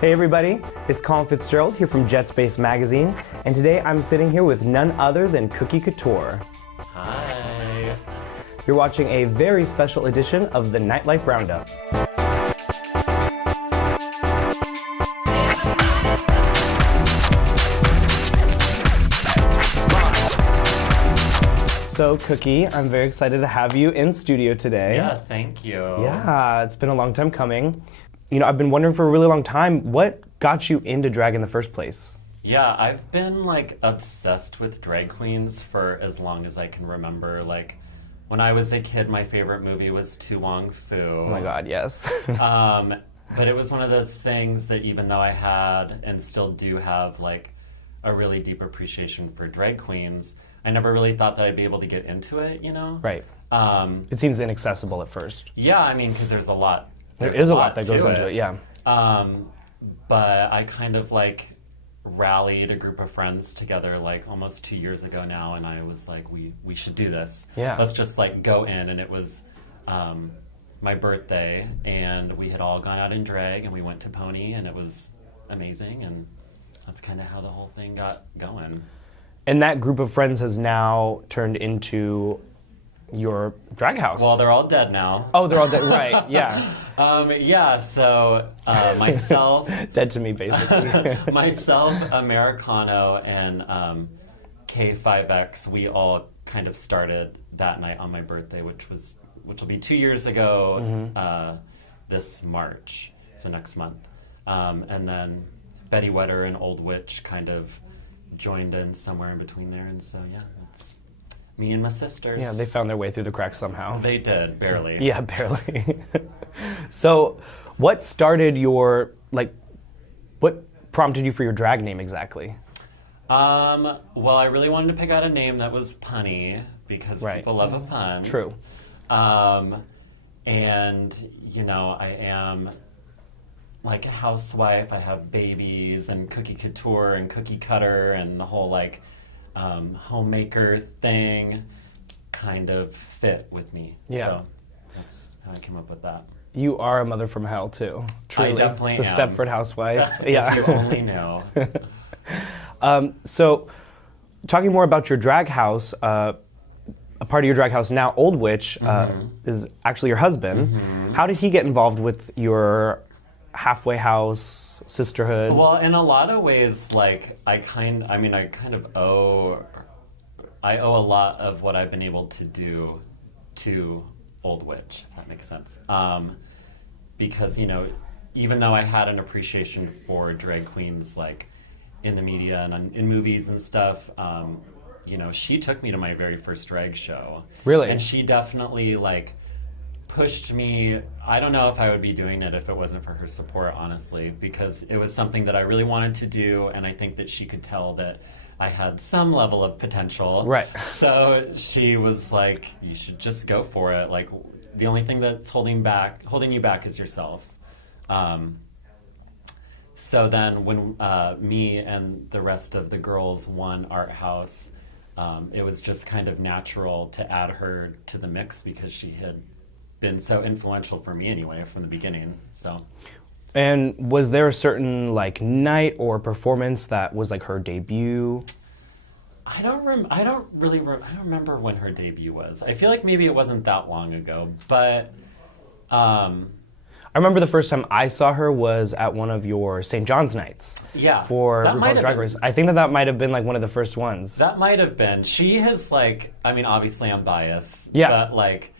Hey everybody, it's Colin Fitzgerald here from Jet Space Magazine, and today I'm sitting here with none other than Couture. Hi. You're watching a very special edition of the Nightlife Roundup. So Cookie, I'm very excited to have you in studio today. Yeah, thank you. Yeah, it's been a long time coming. You know, I've been wondering for a really long time, what got you into drag in the first place? Yeah, I've been like obsessed with drag queens for as long as I can remember. Like when I was a kid, my favorite movie was Tu Wong Fu. Oh my God, yes. But it was one of those things that even though I had and still do have like a really deep appreciation for drag queens, I never really thought that I'd be able to get into it, you know? Right. It seems inaccessible at first. Yeah, I mean, because there's a lot. There is a lot that goes into it, yeah. But I kind of like rallied a group of friends together like almost 2 years ago now, and I was like, we should do this. Yeah. Let's just like go in, and it was my birthday, and we had all gone out in drag, and we went to Pony, and it was amazing, and that's kind of how the whole thing got going. And that group of friends has now turned into your drag house. Well, they're all dead now. Oh, they're all dead, right, yeah. So myself... Dead to me, basically. Myself, Americano, and K5X, we all kind of started that night on my birthday, which will be 2 years ago this March, so next month. And then Betty Wetter and Old Witch kind of joined in somewhere in between there, and so yeah, it's me and my sisters. Yeah, they found their way through the cracks somehow. They did, barely. Yeah, barely. So, what started your, what prompted you for your drag name exactly? Well, I really wanted to pick out a name that was punny, because people love a pun. True. And, you know, I am like a housewife, I have babies, and Cookie Couture and Cookie Cutter and the whole like homemaker thing kind of fit with me. Yeah. So that's how I came up with that. You are a mother from hell too. Truly. I definitely the am. Stepford housewife. Yeah. If you only know. So, talking more about your drag house, a part of your drag house now, Old Witch, is actually your husband. How did he get involved with your halfway house sisterhood? Well, in a lot of ways, like I owe a lot of what I've been able to do to Old Witch, if that makes sense. Because, you know, even though I had an appreciation for drag queens like in the media and in movies and stuff, you know, she took me to my very first drag show. Really? And she definitely like pushed me. I don't know if I would be doing it if it wasn't for her support, honestly, because it was something that I really wanted to do, and I think that she could tell that I had some level of potential. Right. So she was like, you should just go for it. Like, the only thing that's holding you back is yourself. So then when me and the rest of the girls won Art House, it was just kind of natural to add her to the mix because she had been so influential for me anyway from the beginning. So. And was there a certain like night or performance that was like her debut? I don't remember when her debut was. I feel like maybe it wasn't that long ago, but I remember the first time I saw her was at one of your St. John's nights. Yeah. For RuPaul's Drag Race. I think that might have been like one of the first ones. That might have been. She has like, I mean, obviously I'm biased. Yeah. But like,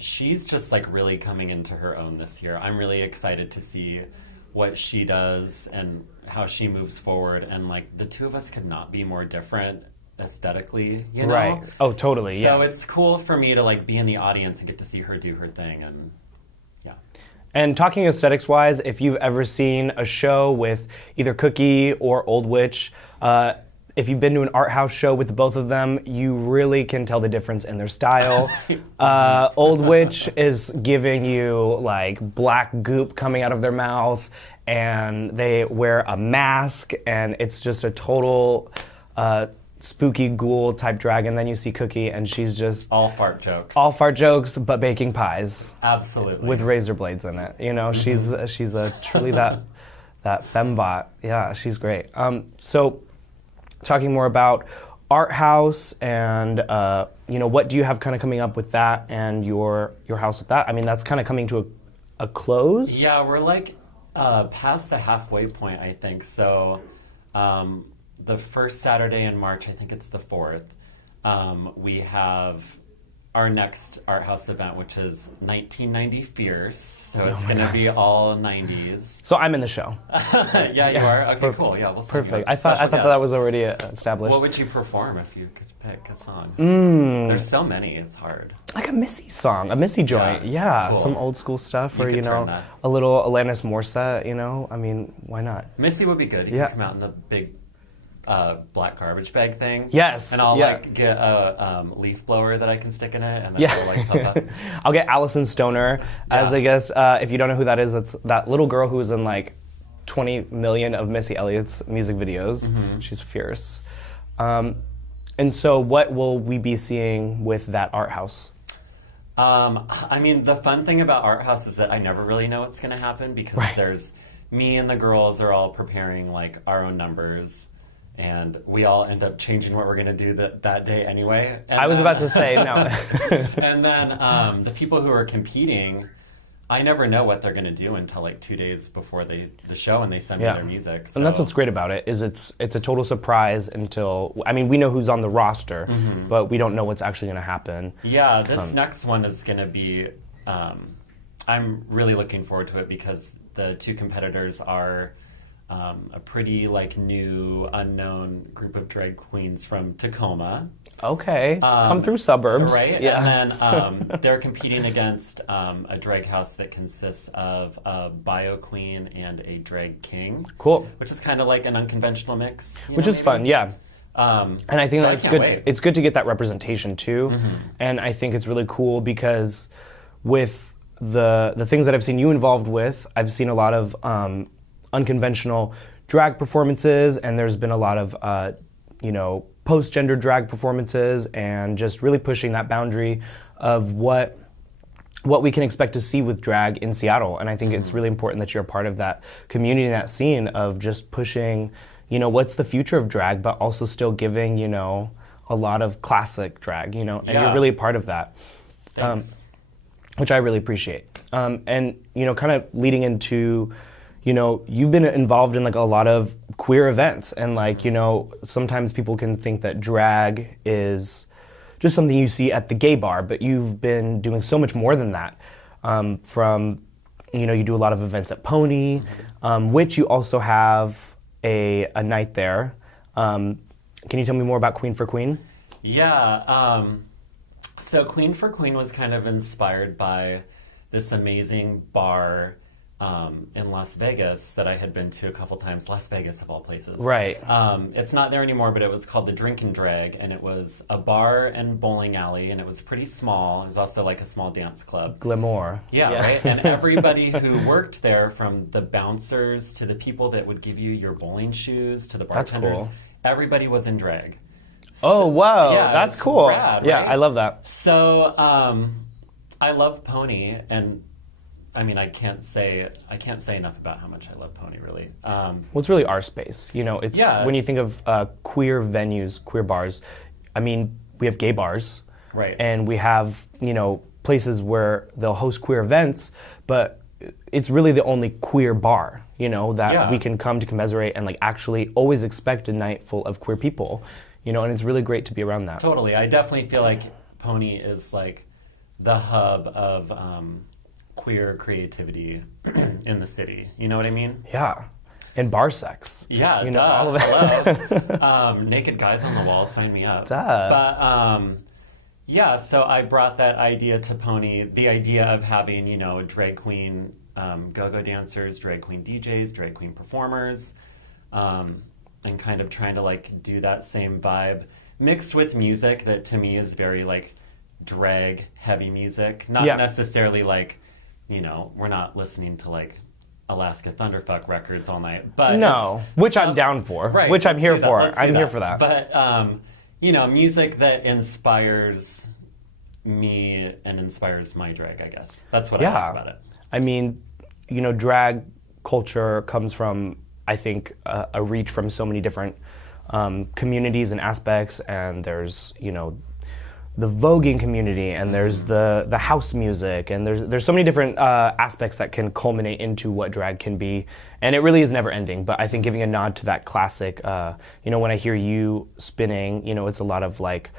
she's just like really coming into her own this year. I'm really excited to see what she does and how she moves forward. And like, the two of us could not be more different aesthetically, you know? Right. Oh, totally, yeah. So it's cool for me to like be in the audience and get to see her do her thing, and yeah. And talking aesthetics-wise, if you've ever seen a show with either Cookie or Old Witch, if you've been to an art house show with the both of them, you really can tell the difference in their style. Old Witch is giving you like black goop coming out of their mouth, and they wear a mask, and it's just a total spooky ghoul type drag, and then you see Cookie, and she's just All fart jokes. all fart jokes, but baking pies Absolutely. with razor blades in it. You know, she's a truly that fembot. Yeah, she's great. So, talking more about Art House and what do you have kind of coming up with that and your house with that? I mean, that's kind of coming to a close. Yeah, we're like past the halfway point, I think. So the first Saturday in March, I think it's the 4th, we have our next Art House event, which is 1990 Fierce. So it's going to be all 90s. So I'm in the show. Yeah, you are? Okay, cool. Yeah, we'll see. Perfect. I thought that was already established. What would you perform if you could pick a song? There's so many, it's hard. Like a Missy song, a Missy joint. Yeah, cool. some old school stuff, You or could turn that. a little Alanis Morissette. I mean, why not? Missy would be good. You Yeah. can come out in the big black garbage bag thing. Yes, And I'll yeah. like get a leaf blower that I can stick in it, and then it'll like pop up. I'll get Alyson Stoner as Yeah. I guess. If you don't know who that is, that's that little girl who was in like 20 million of Missy Elliott's music videos. She's fierce. And so, what will we be seeing with that art house? I mean, the fun thing about Art House is that I never really know what's going to happen because there's me and the girls are all preparing like our own numbers. And we all end up changing what we're going to do that day anyway. And I was about to say, no. And then the people who are competing, I never know what they're going to do until like 2 days before the show, and they send me their music. So. And that's what's great about it, is it's a total surprise until, I mean, we know who's on the roster, but we don't know what's actually going to happen. Yeah, this next one is going to be, I'm really looking forward to it because the two competitors are a pretty like new, unknown group of drag queens from Tacoma. Okay, come through suburbs. Right? Yeah. And then they're competing against a drag house that consists of a bio queen and a drag king. Cool. Which is kind of like an unconventional mix. Which is fun, yeah. And I think so that's I can't good. wait. It's good to get that representation too. And I think it's really cool because with the things that I've seen you involved with, I've seen a lot of unconventional drag performances, and there's been a lot of post-gender drag performances, and just really pushing that boundary of what we can expect to see with drag in Seattle. And I think it's really important that you're a part of that community and that scene of just pushing, what's the future of drag, but also still giving, a lot of classic drag, and you're really a part of that. Thanks. Which I really appreciate. And, kind of leading into, you've been involved in like a lot of queer events, and like, sometimes people can think that drag is just something you see at the gay bar, but you've been doing so much more than that. You do a lot of events at Pony, which you also have a night there. Can you tell me more about Queen for Queen? Yeah. So Queen for Queen was kind of inspired by this amazing bar in Las Vegas that I had been to a couple times. Las Vegas, of all places. Right. It's not there anymore, but it was called the Drink and Drag, and it was a bar and bowling alley, and it was pretty small. It was also like a small dance club. Glamour. Yeah, right? And everybody who worked there, from the bouncers to the people that would give you your bowling shoes to the bartenders, cool. everybody was in drag. Oh, wow. Yeah, that's it's cool. rad, Yeah, right? I love that. So, I love Pony, and I mean, I can't say enough about how much I love Pony, really. Well, it's really our space. It's when you think of queer venues, queer bars, I mean, we have gay bars. Right. And we have, places where they'll host queer events, but it's really the only queer bar, that we can come to commiserate and like actually always expect a night full of queer people, and it's really great to be around that. Totally. I definitely feel like Pony is like the hub of queer creativity in the city. You know what I mean? Yeah. And bar sex. Yeah, duh. All of it. Hello. Naked guys on the wall, sign me up. Duh. But yeah, so I brought that idea to Pony, the idea of having, drag queen go-go dancers, drag queen DJs, drag queen performers, and kind of trying to like do that same vibe mixed with music that to me is very like drag heavy music. Not necessarily like, we're not listening to like Alaska Thunderfuck records all night. But No, it's which I'm stuff- down for. Right, Which I'm let's here do that, for. let's do I'm here for that. But you know, music that inspires me and inspires my drag, I guess. That's what I like about it. I mean, you know, drag culture comes from, I think, a reach from so many different communities and aspects, and there's, you know, the voguing community, and there's the house music, and there's so many different aspects that can culminate into what drag can be, and it really is never ending. But I think giving a nod to that classic, you know, when I hear you spinning, you know, it's a lot of like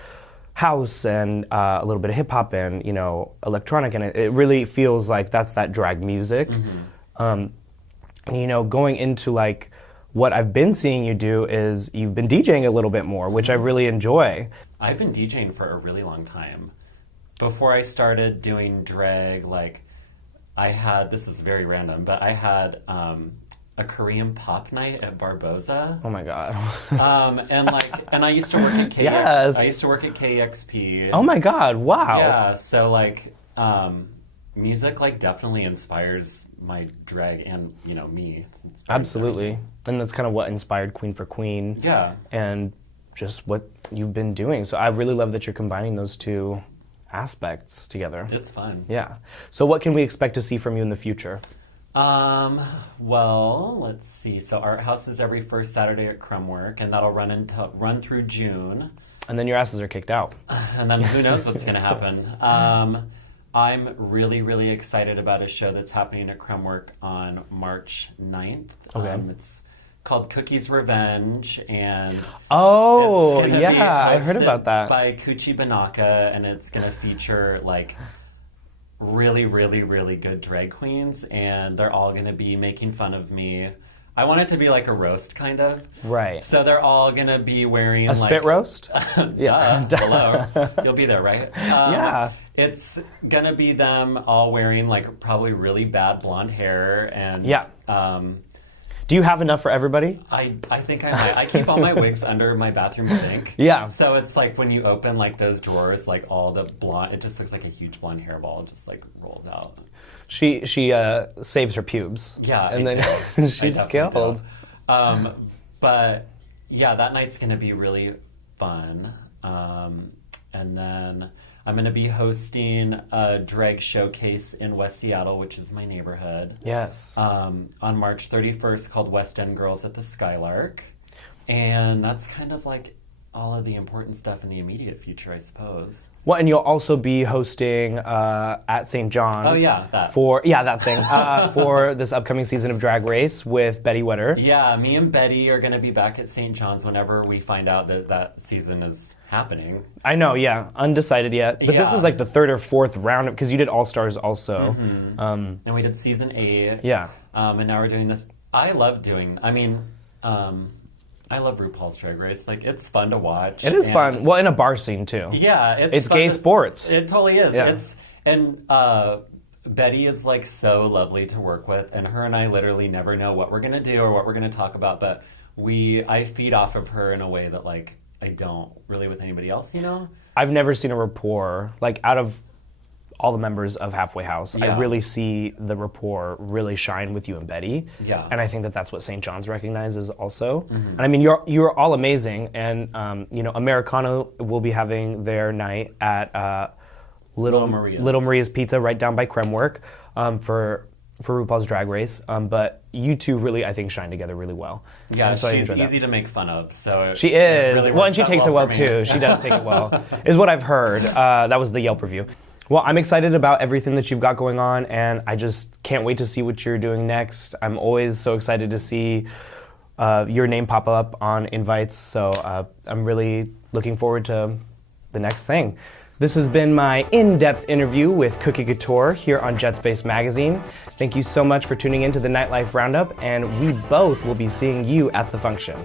house and a little bit of hip hop and, you know, electronic, and it really feels like that's that drag music. And, you know, going into like what I've been seeing you do is you've been DJing a little bit more, which I really enjoy. I've been DJing for a really long time. Before I started doing drag, like, I had, this is very random, but I had a Korean pop night at Barboza. Oh my God. And I used to work at KX. Yes. I used to work at KXP. Oh my God, wow. Yeah, so like, music like definitely inspires my drag and, you know, me. It's inspiring. Absolutely. And that's kind of what inspired Queen for Queen. Yeah. And just what you've been doing. So I really love that you're combining those two aspects together. It's fun. Yeah. So what can we expect to see from you in the future? Well, let's see. So Art House is every first Saturday at Crumwork, and that'll run through June. And then your asses are kicked out. And then who knows what's going to happen. I'm really, really excited about a show that's happening at Crumwork on March 9th. Okay. It's called Cookie's Revenge, and Oh, it's gonna yeah, be I heard hosted about that. by Couture Banaka, and it's going to feature like really, really, really good drag queens, and they're all going to be making fun of me. I want it to be like a roast, kind of. Right. So they're all going to be wearing A like... spit roast? Yeah. Hello. You'll be there, right? Yeah. It's going to be them all wearing like probably really bad blonde hair, and... Yeah. Do you have enough for everybody? I think I might. I keep all my wigs under my bathroom sink. Yeah. So it's like when you open like those drawers, like all the blonde, it just looks like a huge blonde hairball just like rolls out. She saves her pubes. Yeah. And I then do. she's I skilled. do. But yeah, that night's going to be really fun. And then I'm going to be hosting a drag showcase in West Seattle, which is my neighborhood. Yes. On March 31st, called West End Girls at the Skylark. And that's kind of like all of the important stuff in the immediate future, I suppose. Well, and you'll also be hosting at St. John's. Oh, yeah, that. That thing. For this upcoming season of Drag Race with Betty Wetter. Yeah, me and Betty are going to be back at St. John's whenever we find out that that season is happening. I know, yeah. Undecided yet. But this Yeah. is like the third or fourth round, because you did All-Stars also. And we did season 8. Yeah. And now we're doing this. I love RuPaul's Drag Race. Like, it's fun to watch. It is and- fun. Well, in a bar scene, too. Yeah, It's fun gay to- sports. It totally is. Yeah. Betty is like so lovely to work with, and her and I literally never know what we're gonna do or what we're gonna talk about, but I feed off of her in a way that like I don't really with anybody else, you know? I've never seen a rapport, like out of all the members of Halfway House, I Yeah. really see the rapport really shine with you and Betty. Yeah. And I think that that's what St. John's recognizes also. And I mean, you're all amazing. And, you know, Americano will be having their night at Little Maria's Pizza right down by Cremwork for RuPaul's Drag Race. But you two really, I think, shine together really well. Yeah, And so I she's enjoy that. easy to make fun of. So She it is. really Well, and works she out takes it well, for me. too. She does take it well, is what I've heard. That was the Yelp review. Well, I'm excited about everything that you've got going on, and I just can't wait to see what you're doing next. I'm always so excited to see your name pop up on invites, so I'm really looking forward to the next thing. This has been my in-depth interview with Cookie Couture here on Jetspace Magazine. Thank you so much for tuning in to the Nightlife Roundup, and we both will be seeing you at the function.